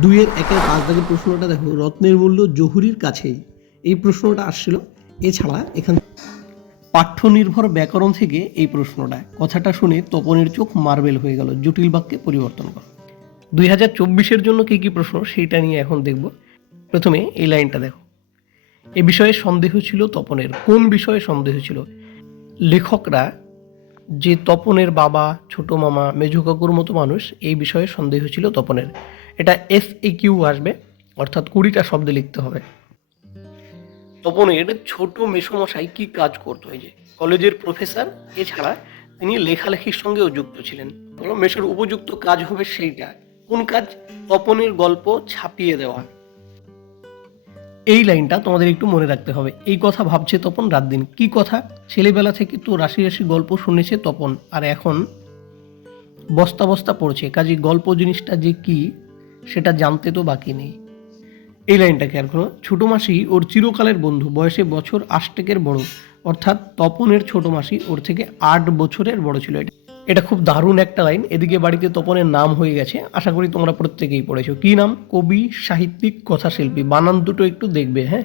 দুইয়ের একের পাঁচ দাগের প্রশ্নটা দেখো, রত্নের মূল্য জহুরির কাছেই। এই প্রশ্নটা আসছিল। এছাড়া এখান পাঠ্য নির্ভর ব্যাকরণ থেকে এই প্রশ্নটা। কথাটা শুনে তপনের চোখ মার্বেল হয়ে গেল, জটিল বাক্যে পরিবর্তন করো। দুই হাজার চব্বিশের জন্য কী কী প্রশ্ন, সেইটা নিয়ে এখন দেখব। প্রথমে এই লাইনটা দেখো। এ বিষয়ে সন্দেহ ছিল তপনের। কোন বিষয়ে সন্দেহ ছিল? লেখকরা, যে তপনের বাবা, ছোট মামা মেজো কাকুর মতো মানুষ, এই বিষয়ে সন্দেহ ছিল তপনের। এটা এস এ কিউ আসবে, অর্থাৎ কুড়িটা শব্দে লিখতে হবে। তপনের ছোট মেসমশাই কি কাজ করতো এই যে? কলেজের প্রফেসর, এছাড়া তিনি লেখালেখির সঙ্গেও যুক্ত ছিলেন। বলো, মেসের উপযুক্ত কাজ হবে সেইটা। কোন কাজ? তপনের গল্প ছাপিয়ে দেওয়া। এই লাইনটা তোমাদের একটু মনে রাখতে হবে। এই কথা ভাবছে তপন রাত দিন। কি কথা? ছেলেবেলা থেকে তো রাশি রাশি গল্প শুনেছে তপন, আর এখন বস্তা বস্তা পড়ছে। কাজে গল্প জিনিসটা যে কি সেটা জানতে তো বাকি নেই। এই লাইনটা খেয়াল করো, ছোট মাসি ওর চিরকালের বন্ধু, বয়সে বছর আষ্টেকের বড়, অর্থাৎ তপনের ছোট মাসি ওর থেকে আট বছরের বড় ছিল এটা। এটা খুব দারুণ একটা লাইন, এদিকে বাড়িতে তপনের নাম হয়ে গেছে, আশা করি তোমরা প্রত্যেকেই পড়েছো। কি নাম? কবি, সাহিত্যিক, কথাশিল্পী। বানান দুটো একটু দেখবে হ্যাঁ?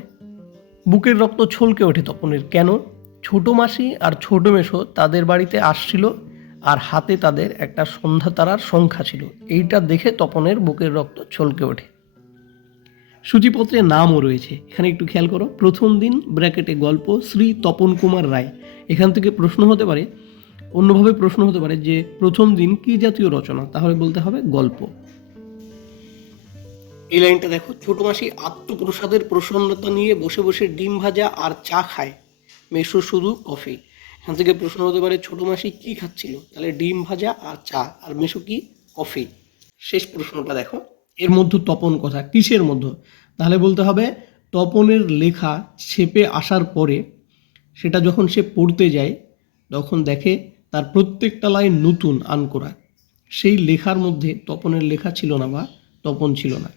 বুকের রক্ত ছলকে ওঠে তপনের। কেন? ছোট মাসি আর ছোট মেশো তাদের বাড়িতে আসছিল আর হাতে তাদের একটা সন্ধ্যা তারার সংখ্যা ছিল। এইটা দেখে তপনের বুকের রক্ত ছলকে ওঠে। সূচিপত্রে নামও রয়েছে। এখানে একটু খেয়াল করো। প্রথম দিন ব্র্যাকেটে গল্প, শ্রী তপন কুমার রায়। এখান থেকে প্রশ্ন হতে পারে, অন্যভাবে প্রশ্ন হতে পারে যে, প্রথম দিন কি জাতীয় রচনা? তাহলে বলতে হবে গল্প। এই লাইনটা দেখো। ছোট মাসি আত্মপ্রসাদের প্রসন্নতা নিয়ে বসে বসে ডিম ভাজা আর চা খায়। মেশো শুধু কফি। এখান থেকে প্রশ্ন হতে পারে, ছোট মাসি কি খাচ্ছিল? তাহলে ডিম ভাজা আর চা। আর মেশো কি? কফি। শেষ প্রশ্নটা দেখো। এর মধ্যে তপন কথা। কিসের মধ্যে? তাহলে বলতে হবে, তপনের লেখা ছেপে আসার পরে সেটা যখন সে পড়তে যায়, তখন দেখে তার প্রত্যেকটা লাইন নতুন আনকোরা। সেই লেখার মধ্যে তপনের লেখা ছিল না বা তপন ছিল না।